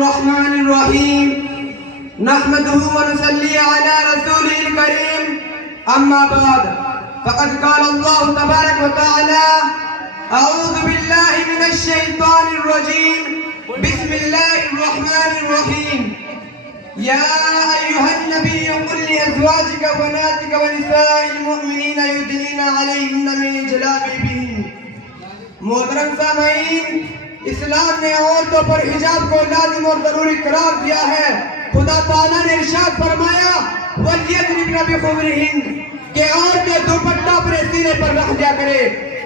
الرحمن الرحيم نحمده ونصلي على رسوله الكريم أما بعد فقد قال الله تبارك وتعالى أعوذ بالله من الشيطان الرجيم بسم الله الرحمن الرحيم يا أيها النبي قل لأزواجك وبناتك ونساء المؤمنين يدنين عليهن من جلابيبهن. محترم سامعین، اسلام نے عورتوں پر حجاب کو لازم اور ضروری قرار دیا ہے. خدا تعالیٰ نے ارشاد فرمایا وَلْيَضْرِبْنَ بِخُمُرِهِنَّ کہ عورتیں دوپٹہ اپنے سینے پر رکھ دیا کرے.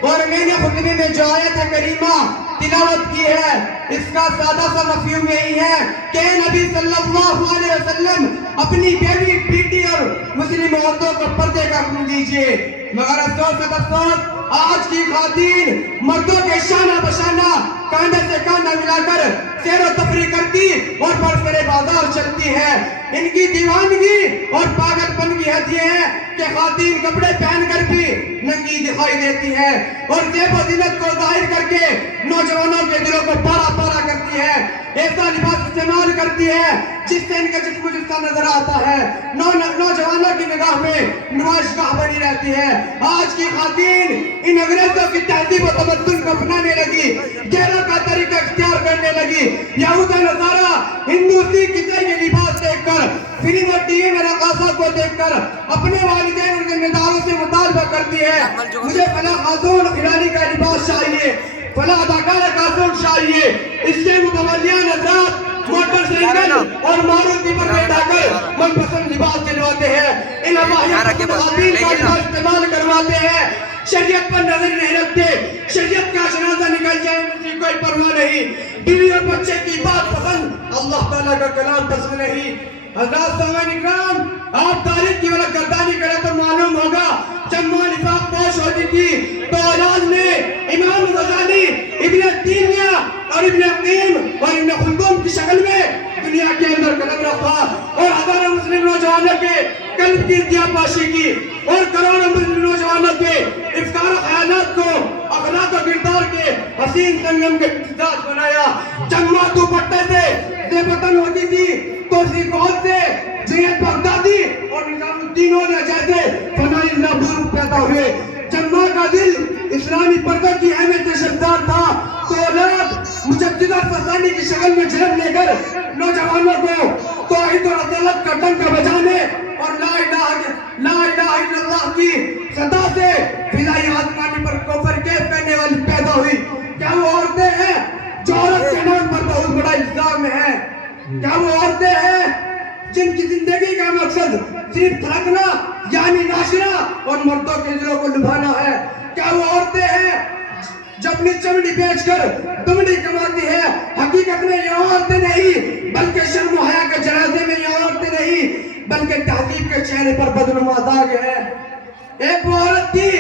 اور میں نے خطبے میں جو آیت کریمہ تلاوت کی ہے اس کا سادہ سا مفہوم یہی ہے کہ نبی صلی اللہ علیہ وسلم اپنی بیوی بیٹی اور مسلم عورتوں کو پردے کا حکم دیجئے. مگر افسوس آج کی خواتین مردوں کے شانہ بشانہ کاندھے سے کاندھا ملا کر سیر و تفریح کرتی اور برسر بازار چلتی ہے. ان کی دیوانگی اور پاگل پن کی حد یہ ہے کہ خواتین کپڑے پہن کر بھی ننگی دکھائی دیتی ہے اور زیب و زینت کو ظاہر کر کے نوجوانوں کے دلوں کو پارا پارا کرتی ہے. ایسا لباس استعمال کرتی ہے جس سے ان کا جسم جسا نظر آتا ہے. نوجوانوں کی نگاہ میں نمائشگاہ بنی رہتی ہے. آج کی خواتین ان انگریزوں کی تہذیب و تمدن کو اپنانے لگی، غیروں کا طریقہ اختیار کرنے لگی. یہود و نصارہ ہندو سکھ عیسائی کے لباس دیکھ کر، فلم اور ٹی وی میں رقاصوں کو دیکھ کر اپنے والدین اور ذمہ داروں سے مطالبہ کرتی ہے مجھے فلاں خاتون کھلاڑی کا لباس چاہیے، فلاں اداکار خاتون چاہیے. اس سے متولیان حضرات موٹر سائیکل اور ماروتی پر بیٹھا کر من پسند لباس دلواتے ہیں. ان اباحیت خواتین کا لباس استعمال کرواتے ہیں. شریعت پر نظر نہیں رکھتے. شریعت کا جنازہ نکل جائے مجھے کوئی پرواہ نہیں. بیوی اور بچے کی بات پسند، اللہ تعالیٰ کا کلام پسند نہیں. حضرات سامعین اکرام، آپ تاریخ کی ولک گردانی کریں تو معلوم ہوگا جب ماں نفاق پوش ہوتی تھی تو اولاد نے امام غزالی، ابن تیمیہ اور ابن قیم اور ابن خلدون کی شکل میں دنیا کے اندر قدم رکھا اور ہزاروں مسلم نوجوانوں کے قلب کی انتہا پاشی کی اور کروڑوں مسلم نوجوانوں کے افکار و خیالات کو اخلاق و کردار کے حسین سنگم کے امتزاج بنایا. جب ماں دوپٹے سے زیبتن ہوتی تھی تو بہت سے زینت بغدادی اور نظام الدین اور جیسے فنائی نابور پیدا ہوئے. جب ماں کا دل اسلامی پردہ کی اہمیت سے شبدار تھا تو اولاد مجددہ فسانی کی شکل میں جھڑپ لے کر نوجوانوں کو توحید اور عدالت کا ڈنکا بجانے اور لا الہ الا اللہ کی صدا سے فضائی آسمانی پر کفر کیف کرنے والی پیدا ہوئی. کیا وہ عورتیں ہیں جو عورت کے نام پر بہت بڑا الزام ہے؟ کیا وہ عورتیں ہیں جن کی زندگی کا مقصد صرف تھرکنا یعنی ناشرہ اور مردوں کے دلوں کو لبھانا ہے؟ کیا وہ عورتیں ہیں جو اپنی چمڑی بیچ کر دمڑی کماتی ہے؟ حقیقت میں یہ عورتیں نہیں بلکہ شرم و حیا کے جنازے میں یہ عورتیں نہیں بلکہ تہذیب کے چہرے پر بدنما داغ ہے. ایک وہ عورت تھی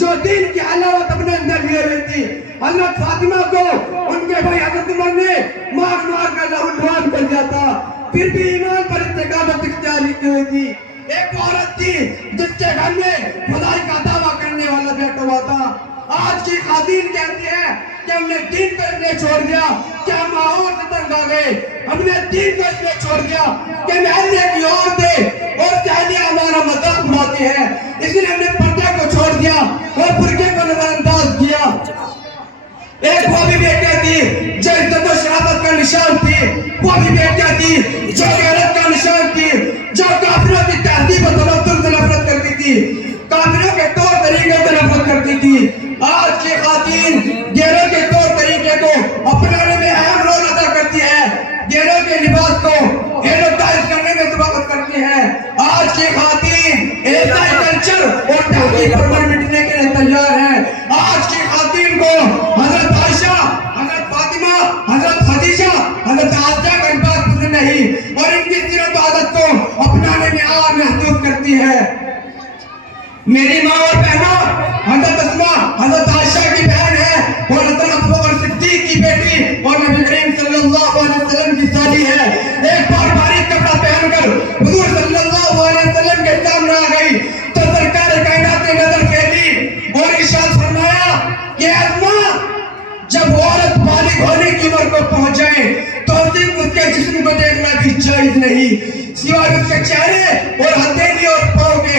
جو دین کی حلاوت اپنے اندر لیے ہوئی تھی. حضرت فاطمہ کو ان کے بھائی حضرت عمر نے مار مار کر لہو لہان کر دیا تھا، پھر بھی ایمان پر استقامت اختیار کی ہوئی تھی. ایک عورت تھی جس کے گھر میں خدائی کا دعویٰ کرنے والا بیٹھا ہوا تھا. آج کی خواتین کہتی ہیں کہ ہم نے دین کو اس لیے چھوڑ دیا کہ ہم ماحول سے تنگ آ گئے. ہم نے دین کو اس لیے چھوڑ دیا کہ محلے کی عورتیں اور سہیلیاں ہمارا مذاق اڑاتی ہیں، اس لیے ہم نے پردے کو چھوڑ دیا اور برقعے کو نظر انداز کیا. ایک وہ بھی بیٹا تھی جو عزت و شرافت کا نشان تھی، وہ بھی بیٹا تھی جو غیرت کا نشان تھی، جو کافروں کی تہذیب و تمدن سے نفرت کرتی تھی، کافروں کے طور طریقے سے نفرت کرتی تھی. آج کی خواتین غیروں کے طور طریقے کو اپنانے میں اہم رول ادا کرتی ہے، غیروں کے لباس کو ایڈورٹائز کرنے میں سبقت کرتی ہے. آج کی خواتین ایسائی کلچر اور تہذیب پر مٹنے کے لیے تیار ہیں. آج کی خواتین کو حضرت عائشہ، حضرت فاطمہ، حضرت خدیجہ، حضرت عائشہ کا الفاظ پسند نہیں اور ان کی سیرت و عادت کو اپنانے میں آر محسوس کرتی ہے. میری ماں اور بہنوں، حضرت اسماء حضرت عائشہ کی بہن ہے اور حضرت ابوبکر صدیق کی بیٹی اور نبی کریم صلی اللہ علیہ وسلم کی سالی ہے. ایک بار باریک کپڑا پہن کر حضور صلی اللہ علیہ وسلم کے سامنے آ گئی تو سرکار کائنات نے نظر پھیری اور ارشاد فرمایا کہ اسماء جب عورت بالغ ہونے کی عمر کو پہنچ جائے تو صرف اس کے کے جسم کو دیکھنا بھی جائز نہیں سوائے اس کے چہرے اور ہتھیلی اور پاؤں کے۔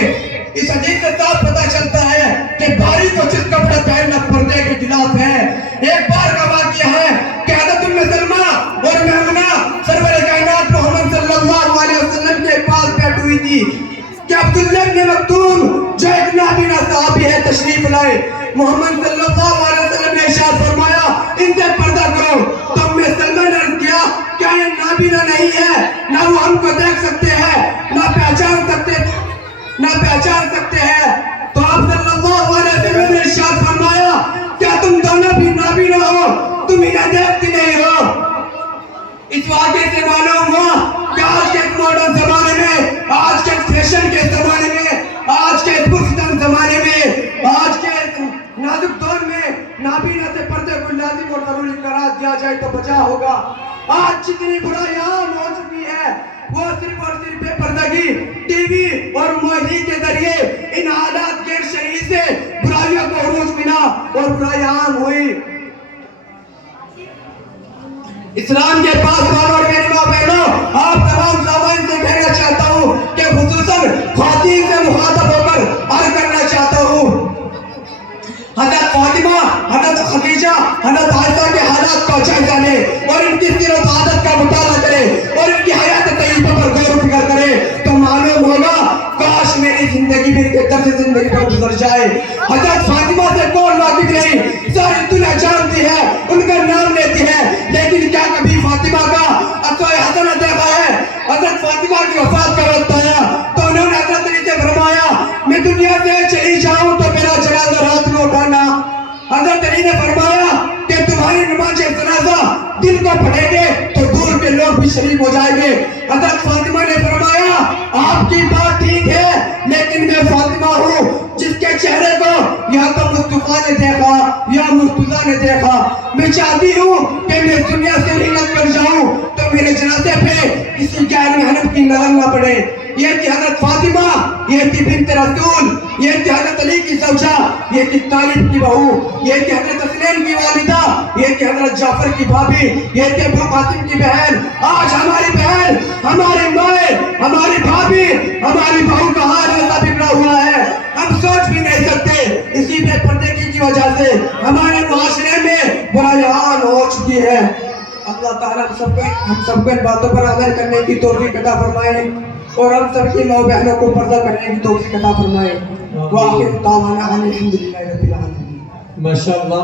اس حدیث سے صاف پتہ چلتا ہے کہ باری کو صرف کپڑا پہننا پردے کے خلاف ہے۔ ایک بار کا واقعہ ہے کہ حضرت ام سلمہ اور میمونہ سرور کائنات محمد صلی اللہ علیہ وسلم کے پاس بیٹھی ہوئی تھی کہ عبداللہ بن مکتوم جو ایک نابینا صحابی ہے تشریف لائے۔ محمد صلی اللہ علیہ وسلم نے ارشاد فرمایا ان سے پردہ کرو۔ تو ام سلمہ نے عرض کیا کیا یہ نابینا نہیں ہے؟ نہ وہ ہم کو دیکھ سکتے ہیں نہ پہچان سکتے ہیں۔ تو آپ صلی اللہ علیہ وسلم نے ارشاد فرمایا کیا تم دونوں بھی نابینا ہو؟ تم انہیں دیکھتی نہیں ہو؟ اس واقعے سے معلوم ہوا کہ آج کے ماڈرن زمانے میں، آج کے فیشن کے زمانے میں، آج کے پرفتن زمانے میں، آج کے نازک دور میں نابینا سے پردے کو لازم اور ضروری قرار دیا جائے تو بچا ہوگا۔ آج جتنی برائی عام ہو چکی ہے وہ صرف اور صرف بے پردگی، ٹی وی اور موبائل کے ذریعے ان حالات غیر شرعی سے برائیوں کو عروج ملا اور برائی عام ہوئی۔ اسلام کے پاس اور میری ماں بہنوں آپ تمام سامعین سے کہنا چاہتا ہوں کہ خصوصاً خواتین سے مخاطب ہو کر عرض کرنا چاہتا ہوں حضرت فاطمہ، حضرت خدیجہ، حضرت عائشہ کے حالات کا جائزہ لے اور ان کی سیرت و عادت کا مطالعہ کرے اور ان کی حیات طیبہ پر غور و فکر کرے تو معلوم ہوگا کاش میری زندگی بھی ان کے طرز زندگی پر گزر جائے۔ حضرت فاطمہ سے کون واقف نہیں، ساری دنیا جانتی ہے، ان کا نام لیتی ہے، لیکن کیا کبھی فاطمہ کا اسوہ حسنہ دیکھا ہے؟ حضرت فاطمہ کی وفات کا وقت آیا تو انہوں نے حضرت علی سے فرمایا میں دنیا سے چلی جاؤں تو میرا جنازہ رات میں اٹھانا۔ حضرت علی نے فرمایا کہ تمہاری نماز جنازہ دل کو پڑھیں گے تو دور کے لوگ بھی شریک ہو جائیں گے۔ حضرت فاطمہ نے فرمایا آپ کی بات ٹھیک ہے لیکن میں فاطمہ ہوں جس کے چہرے کو یا تو مصطفیٰ نے دیکھا یا مرتضیٰ نے دیکھا۔ میں چاہتی ہوں کہ میں دنیا سے رحلت کر جاؤں تو میرے جنازے پہ کسی غیر محرم کی نظر نہ پڑے۔ یہ تھی حضرت فاطمہ، یہ تھی بنت رسول، یہ تھی حضرت علی کی زوجہ، یہ تھی طالب کی بہو، یہ تھی حضرت حسین کی والدہ، یہ تھی حضرت جعفر کی بھابی، یہ تھی ابو قاسم کی بہن۔ آج ہماری بہن، ہماری مائیں، ہماری بھابی، ہماری بہو کا حال ایسا بگڑا ہوا ہے ہم سوچ بھی نہیں سکتے۔ اسی بے پردگی کی وجہ سے ہمارے معاشرے میں برائی عام ہو چکی ہے۔ اللہ تعالیٰ ہم سب کو ان باتوں پر عمل کرنے کی توفیق عطا فرمائے اور ہم سب کی ماں بہنوں کو پردہ کرنے کی توفیق عطا فرمائے۔ وآخر دعوانا الحمدللہ رب العالمین۔ ماشاءاللہ